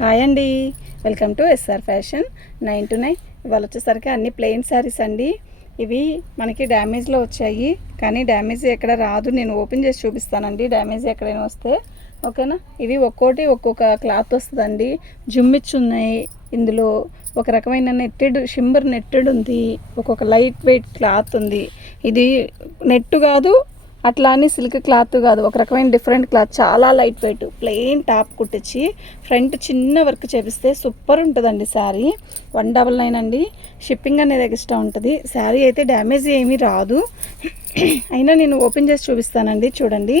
Hi అండి, welcome to S ఫ్యాషన్ 9 to 9. ఇవాళ వచ్చేసరికి అన్ని ప్లెయిన్ శారీస్ అండి. ఇవి మనకి డ్యామేజ్లో వచ్చాయి, కానీ డ్యామేజ్ ఎక్కడ రాదు. నేను ఓపెన్ చేసి చూపిస్తానండి డ్యామేజ్ ఎక్కడైనా వస్తే, ఓకేనా. ఇవి ఒక్కోటి ఒక్కొక్క క్లాత్ వస్తుందండి. జుమ్మిచ్చు ఉన్నాయి, ఇందులో ఒక రకమైన నెట్టెడ్ షింబర్ నెట్టెడ్ ఉంది, ఒక్కొక్క లైట్ వెయిట్ క్లాత్ ఉంది. ఇది నెట్టు కాదు, అట్లా అని సిల్క్ క్లాత్ కాదు, ఒక రకమైన డిఫరెంట్ క్లాత్, చాలా లైట్ వెయిట్. ప్లెయిన్ టాప్ కుట్టించి ఫ్రంట్ చిన్న వర్క్ చేపిస్తే సూపర్ ఉంటుందండి శారీ. 199 అండి. షిప్పింగ్ అనేది ఎక్స్ట్రా ఉంటుంది. శారీ అయితే డ్యామేజ్ ఏమీ రాదు, అయినా నేను ఓపెన్ చేసి చూపిస్తానండి. చూడండి,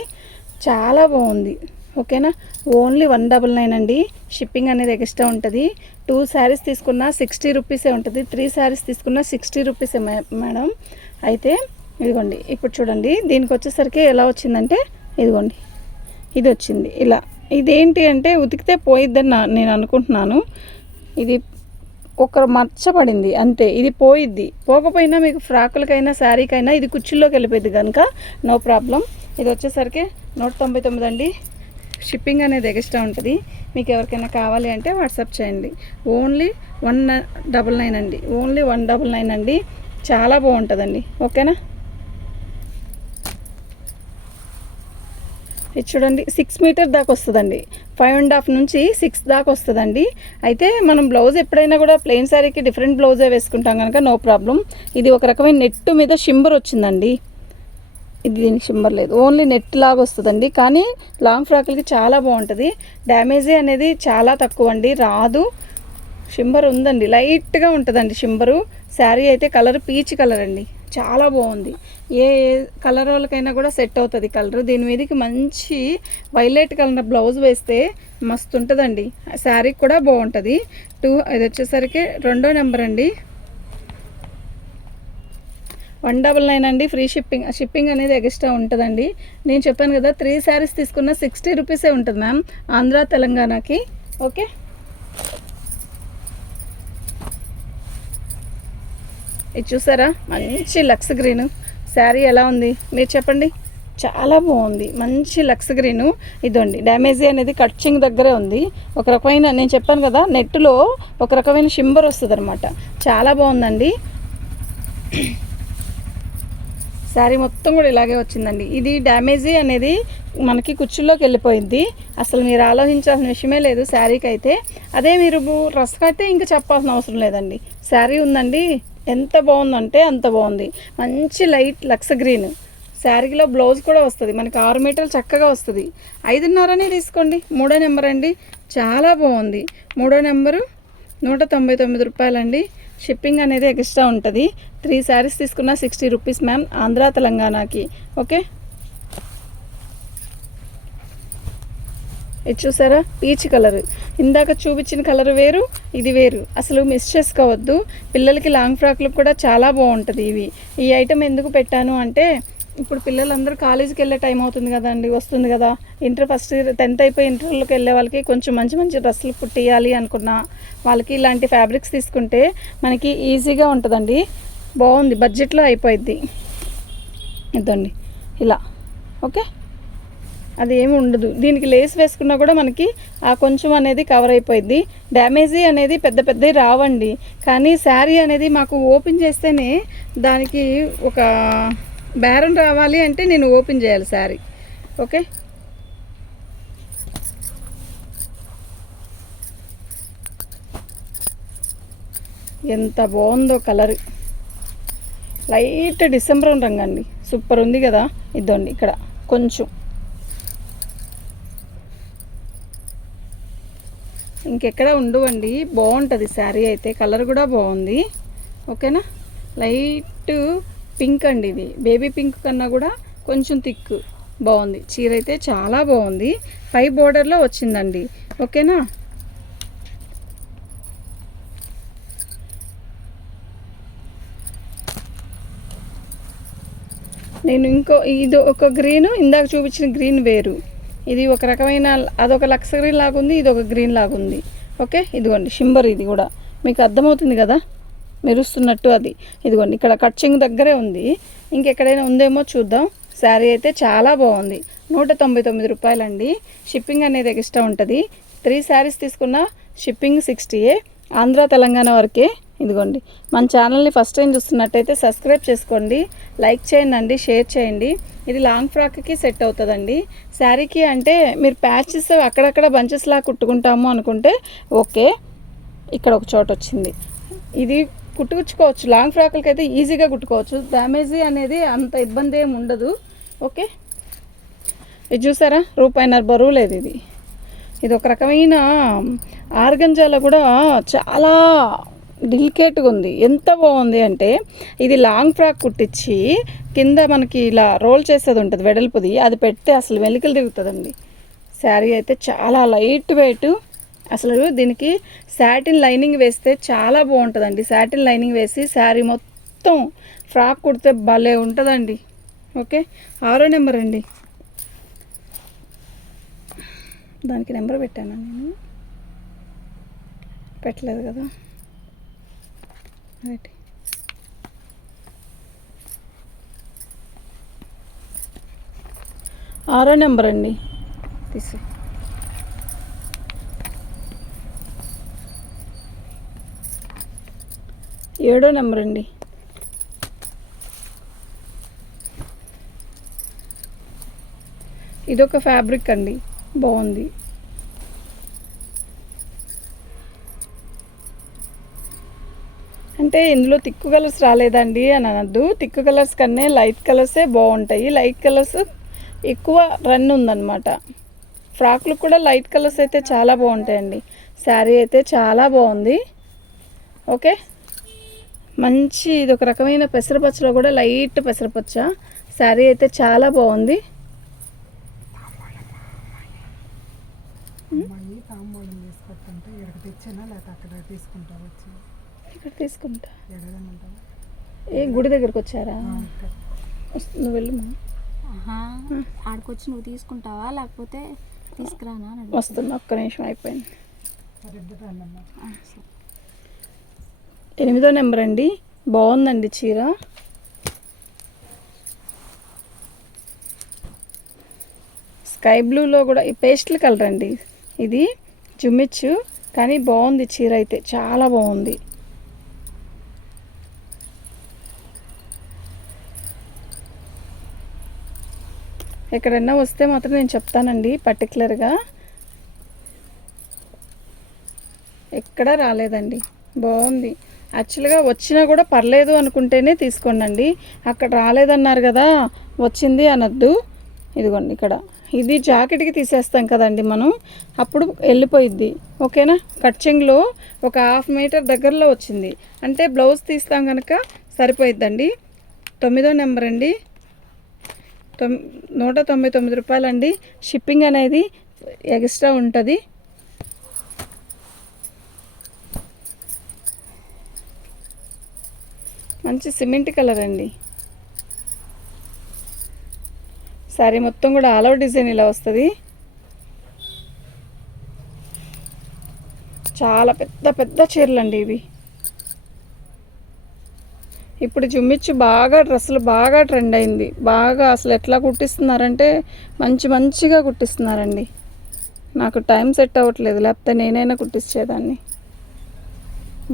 చాలా బాగుంది, ఓకేనా. ఓన్లీ 199 అండి. షిప్పింగ్ అనేది ఎక్స్ట్రా ఉంటుంది. 2 శారీస్ తీసుకున్నా 60 రూపీసే ఉంటుంది, 3 శారీస్ తీసుకున్నా 60 రూపీసే మేడం. అయితే ఇదిగోండి, ఇప్పుడు చూడండి, దీనికి వచ్చేసరికి ఎలా వచ్చిందంటే, ఇదిగోండి ఇది వచ్చింది ఇలా. ఇదేంటి అంటే ఉతికితే పోయిద్దని నేను అనుకుంటున్నాను. ఇది ఒక మచ్చపడింది అంతే, ఇది పోయిద్ది. పోకపోయినా మీకు ఫ్రాకులకైనా శారీకైనా ఇది కుర్చీల్లోకి వెళ్ళిపోయింది కనుక నో ప్రాబ్లం. ఇది వచ్చేసరికి 199 అండి. షిప్పింగ్ అనేది ఎక్స్ట్రా ఉంటుంది. మీకు ఎవరికైనా కావాలి అంటే వాట్సాప్ చేయండి. ఓన్లీ 199 అండి, ఓన్లీ 199 అండి. చాలా బాగుంటుందండి, ఓకేనా. ఇది చూడండి, 6 మీటర్ దాకా వస్తుందండి. 5.5 నుంచి 6 దాకా వస్తుందండి. అయితే మనం బ్లౌజ్ ఎప్పుడైనా కూడా ప్లెయిన్ శారీకి డిఫరెంట్ బ్లౌజే వేసుకుంటాం కనుక నో ప్రాబ్లం. ఇది ఒక రకమైన నెట్ మీద షింబర్ వచ్చిందండి. ఇది దీనికి షింబర్ లేదు, ఓన్లీ నెట్ లాగా వస్తుందండి. కానీ లాంగ్ ఫ్రాక్లకి చాలా బాగుంటుంది. డ్యామేజీ అనేది చాలా తక్కువ అండి, రాదు. షింబర్ ఉందండి, లైట్గా ఉంటుందండి షింబరు. శారీ అయితే కలర్ పీచ్ కలర్ అండి, చాలా బాగుంది. ఏ కలర్ వాళ్ళకైనా కూడా సెట్ అవుతుంది కలర్. దీని మీదకి మంచి వైలెట్ కలర్ బ్లౌజ్ వేస్తే మస్తు ఉంటుందండి. శారీ కూడా బాగుంటుంది. ఇది వచ్చేసరికి 2వ నెంబర్ అండి. 199 అండి. ఫ్రీ షిప్పింగ్ అనేది ఎక్స్ట్రా ఉంటుందండి. నేను చెప్పాను కదా, 3 శారీస్ తీసుకున్న 60 రూపీసే ఉంటుంది మ్యామ్, ఆంధ్ర తెలంగాణకి, ఓకే. ఇది చూసారా, మంచి లక్స్ గ్రీను. శారీ ఎలా ఉంది మీరు చెప్పండి, చాలా బాగుంది, మంచి లక్స్ గ్రీను. ఇదండి, డ్యామేజీ అనేది కట్చింగ్ దగ్గరే ఉంది. ఒక రకమైన, నేను చెప్పాను కదా, నెట్లో ఒక రకమైన షింబర్ వస్తుంది అనమాట. చాలా బాగుందండి. శారీ మొత్తం కూడా ఇలాగే వచ్చిందండి. ఇది డ్యామేజీ అనేది మనకి కుర్చీల్లోకి వెళ్ళిపోయింది, అసలు మీరు ఆలోచించాల్సిన విషయమే లేదు శారీకి అయితే. అదే మీరు డ్రెస్కి అయితే ఇంకా చెప్పాల్సిన అవసరం లేదండి. శారీ ఉందండి, ఎంత బాగుందంటే అంత బాగుంది. మంచి లైట్ లక్స్ గ్రీన్. శారీలో బ్లౌజ్ కూడా వస్తుంది మనకి, 6 మీటర్లు చక్కగా వస్తుంది. 5.5 తీసుకోండి. 3వ నెంబర్ అండి, చాలా బాగుంది. 3వ నెంబరు 199 రూపాయలండి. షిప్పింగ్ అనేది ఎక్స్ట్రా ఉంటుంది. 3 శారీస్ తీసుకున్న 60 రూపీస్ మ్యామ్, ఆంధ్ర తెలంగాణకి, ఓకే. ఇది చూసారా, పీచ్ కలర్. ఇందాక చూపించిన కలర్ వేరు, ఇది వేరు, అసలు మిస్ చేసుకోవద్దు. పిల్లలకి లాంగ్ ఫ్రాక్లకు కూడా చాలా బాగుంటుంది ఇవి. ఈ ఐటెం ఎందుకు పెట్టాను అంటే, ఇప్పుడు పిల్లలందరూ కాలేజీకి వెళ్ళే టైం అవుతుంది కదండి, వస్తుంది కదా. ఇంటర్ ఫస్ట్ ఇయర్ 10th అయిపోయి ఇంటర్లోకి వెళ్ళే వాళ్ళకి కొంచెం మంచి మంచి డ్రెస్సులు కుట్టియాలి అనుకున్న వాళ్ళకి ఇలాంటి ఫ్యాబ్రిక్స్ తీసుకుంటే మనకి ఈజీగా ఉంటుందండి. బాగుంది, బడ్జెట్లో అయిపోయింది. ఇదండి ఇలా, ఓకే. అది ఏమి ఉండదు. దీనికి లేస్ వేసుకున్నా కూడా మనకి ఆ కొంచెం అనేది కవర్ అయిపోయింది. డ్యామేజీ అనేది పెద్ద పెద్దవి రావండి. కానీ శారీ అనేది మాకు ఓపెన్ చేస్తేనే దానికి ఒక బేరం రావాలి అంటే నేను ఓపెన్ చేయాలి శారీ, ఓకే. ఎంత బాగుందో కలర్, లైట్ డిసెంబర్ రంగు అండి, సూపర్ ఉంది కదా. ఇదండి ఇక్కడ కొంచెం ఇంకెక్కడ ఉండవండి, బాగుంటుంది శారీ అయితే. కలర్ కూడా బాగుంది, ఓకేనా. లైట్ పింక్ అండి, ఇది బేబీ పింక్ కన్నా కూడా కొంచెం థిక్, బాగుంది. చీర అయితే చాలా బాగుంది, పై బోర్డర్లో వచ్చిందండి, ఓకేనా. నేను ఇది ఒక గ్రీను, ఇందాక చూపించిన గ్రీన్ వేరు. ఇది ఒక రకమైన, అదొక లక్స్ గ్రీన్ లాగుంది, ఇది ఒక గ్రీన్ లాగుంది, ఓకే. ఇదిగోండి షింబర్, ఇది కూడా మీకు అర్థమవుతుంది కదా, మెరుస్తున్నట్టు అది. ఇదిగోండి ఇక్కడ కట్చింగ్ దగ్గరే ఉంది, ఇంకెక్కడైనా ఉందేమో చూద్దాం. శారీ అయితే చాలా బాగుంది. 199 రూపాయలండి. షిప్పింగ్ అనేది ఎక్స్ట్రా ఉంటుంది. 3 శారీస్ తీసుకున్న షిప్పింగ్ 60 ఆంధ్ర తెలంగాణ వరకే. ఇదిగోండి, మన ఛానల్ని ఫస్ట్ టైం చూస్తున్నట్టయితే సబ్స్క్రైబ్ చేసుకోండి, లైక్ చేయండి, షేర్ చేయండి. ఇది లాంగ్ ఫ్రాక్కి సెట్ అవుతుందండి. శారీకి అంటే మీరు ప్యాచెస్ అక్కడక్కడ బంచెస్లా కుట్టుకుంటాము అనుకుంటే ఓకే, ఇక్కడ ఒక చోట వచ్చింది. ఇది కుట్టుకోవచ్చు, లాంగ్ ఫ్రాక్లకి అయితే ఈజీగా కుట్టుకోవచ్చు. డ్యామేజీ అనేది అంత ఇబ్బంది ఏమి ఉండదు. ఓకే, ఇది చూసారా, రూపాయిన్నర బరువు లేదు. ఇది ఒక రకమైన ఆర్గంజాలో కూడా చాలా డెలికేట్గా ఉంది. ఎంత బాగుంది అంటే ఇది లాంగ్ ఫ్రాక్ కుట్టించి కింద మనకి ఇలా రోల్ చేసేది ఉంటుంది వెడల్పుది, అది పెడితే అసలు వెలికలు తిరుగుతుందండి. శారీ అయితే చాలా లైట్ వెయిట్. అసలు దీనికి సాటిన్ లైనింగ్ వేస్తే చాలా బాగుంటుందండి. సాటిన్ లైనింగ్ వేసి శారీ మొత్తం ఫ్రాక్ కుడితే భలే ఉంటుందండి. ఓకే, 6వ నెంబర్ అండి. దానికి నెంబర్ పెట్టాను నేను, పెట్టలేదు కదా. రైట్, 6వ నెంబర్ అండి. తీసే 7వ నెంబర్ అండి. ఇదొక ఫ్యాబ్రిక్ అండి, బాగుంది. అంటే ఇందులో తిక్కు కలర్స్ రాలేదండి అని అనద్దు. తిక్కు కలర్స్ కన్నా లైట్ కలర్సే బాగుంటాయి. లైట్ కలర్స్ ఎక్కువ రన్ ఉందన్నమాట. ఫ్రాక్లు కూడా లైట్ కలర్స్ అయితే చాలా బాగుంటాయండి. శారీ అయితే చాలా బాగుంది. ఓకే, మంచి ఇది ఒక రకమైన పెసరపచ్చలో కూడా లైట్ పెసరపచ్చ. శారీ అయితే చాలా బాగుంది. ఇక్కడ తీసుకుంటా. ఏ గుడి దగ్గరకు వచ్చారా? నువ్వు వెళ్ళమ్మా. ఆడికొచ్చి నువ్వు తీసుకుంటావా లేకపోతే తీసుకురానా? వస్తున్నా, ఒక్క నిమిషం అయిపోయింది. 8వ నెంబర్ అండి. బాగుందండి చీర. స్కై బ్లూలో కూడా ఈ పేస్టల్ కలర్ అండి. ఇది జుమ్మిచ్చు, కానీ బాగుంది చీర అయితే చాలా బాగుంది. ఎక్కడన్నా వస్తే మాత్రం నేను చెప్తానండి పర్టికులర్గా. ఎక్కడా రాలేదండి, బాగుంది. యాక్చువల్గా వచ్చినా కూడా పర్లేదు అనుకుంటేనే తీసుకోండి. అక్కడ రాలేదన్నారు కదా, వచ్చింది అనద్దు. ఇదిగోండి, ఇక్కడ ఇది జాకెట్కి తీసేస్తాం కదండి మనం, అప్పుడు వెళ్ళిపోయిద్ది. ఓకేనా, కట్చింగ్లో ఒక 1/2 మీటర్ దగ్గరలో వచ్చింది అంటే బ్లౌజ్ తీస్తాం కనుక సరిపోయిద్దండి. 9వ నెంబర్ అండి. 199 రూపాయలండి. షిప్పింగ్ అనేది ఎక్స్ట్రా ఉంటుంది. మంచి సిమెంట్ కలర్ అండి. శారీ మొత్తం కూడా ఆల్ ఓవర్ డిజైన్ ఇలా వస్తుంది. చాలా పెద్ద పెద్ద చీరలు అండి ఇవి. ఇప్పుడు జుమ్మిచ్చు బాగా డ్రెస్సులు బాగా ట్రెండ్ అయింది. బాగా అసలు ఎట్లా కుట్టిస్తున్నారంటే మంచిగా కుట్టిస్తున్నారండి. నాకు టైం సెట్ అవ్వట్లేదు, లేకపోతే నేనైనా కుట్టించేదాన్ని.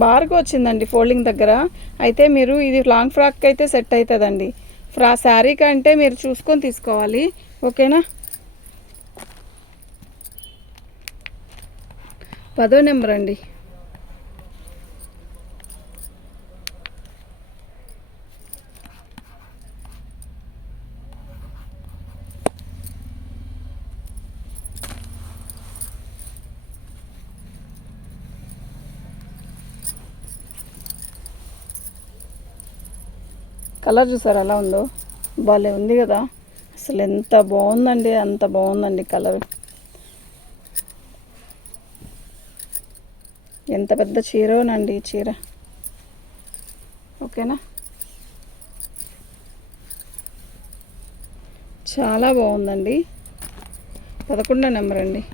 బార్గా వచ్చిందండి ఫోల్డింగ్ దగ్గర. అయితే మీరు ఇది లాంగ్ ఫ్రాక్ అయితే సెట్ అవుతుందండి. శారీ కంటే మీరు చూసుకొని తీసుకోవాలి. ఓకేనా, 10వ నెంబర్ అండి. కలర్ చూసారు ఎలా ఉందో, భలే ఉంది కదా. అసలు ఎంత బాగుందండి, అంత బాగుందండి కలర్. ఎంత పెద్ద చీరనండి ఈ చీర. ఓకేనా, చాలా బాగుందండి. 11వ నెంబర్ అండి.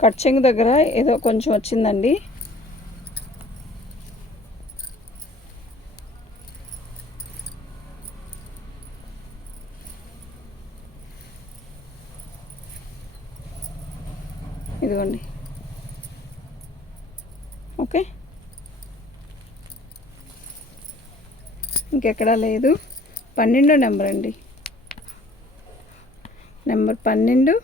కట్ చెంగు దగ్గర ఏదో కొంచెం వచ్చిందండి. ఇదిగోండి. ఓకే, ఇంకెక్కడా లేదు. 12 నెంబర్ అండి, నెంబర్ 12.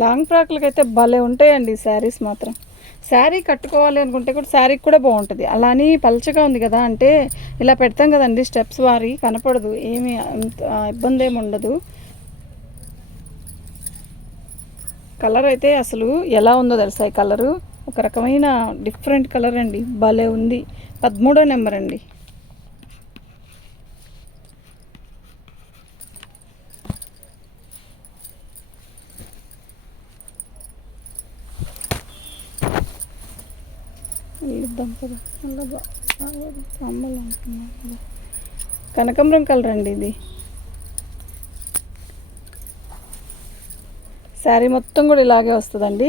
లాంగ్ ఫ్రాక్లకి అయితే భలే ఉంటాయండి శారీస్ మాత్రం. శారీ కట్టుకోవాలి అనుకుంటే కూడా శారీకి కూడా బాగుంటుంది. అలా అని పల్చగా ఉంది కదా అంటే ఇలా పెడతాం కదండి, స్టెప్స్ వారి కనపడదు, ఏమి అంత ఇబ్బంది ఏమి ఉండదు. కలర్ అయితే అసలు ఎలా ఉందో తెలుసా, ఈ కలరు ఒక రకమైన డిఫరెంట్ కలర్ అండి, భలే ఉంది. 13 నెంబర్ అండి. కనకాంబరం కలర్ అండి ఇది. శారీ మొత్తం కూడా ఇలాగే వస్తుందండి.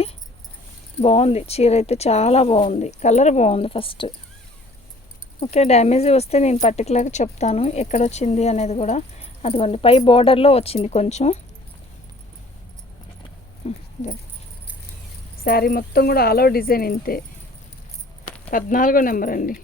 బాగుంది, చీర అయితే చాలా బాగుంది, కలర్ బాగుంది ఫస్ట్. ఓకే, డ్యామేజ్ వస్తే నేను పర్టికులర్గా చెప్తాను ఎక్కడ వచ్చింది అనేది కూడా. అదిగోండి, పై బోర్డర్లో వచ్చింది కొంచెం. శారీ మొత్తం కూడా ఆల్ ఓవర్ డిజైన్ ఇంతే. 14 నెంబర్ అండి.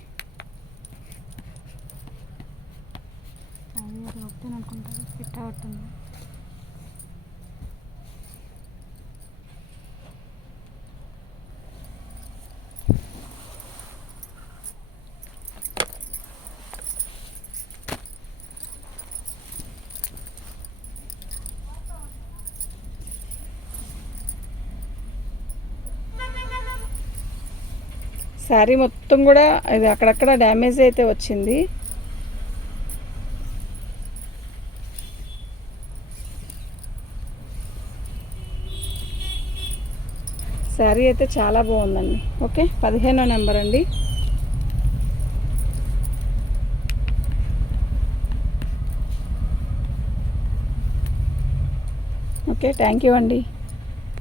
శారీ మొత్తం కూడా ఇది అక్కడక్కడ డ్యామేజ్ అయితే వచ్చింది. శారీ అయితే చాలా బాగుందండి. ఓకే, 15 నెంబర్ అండి. ఓకే, థ్యాంక్ యూ అండి.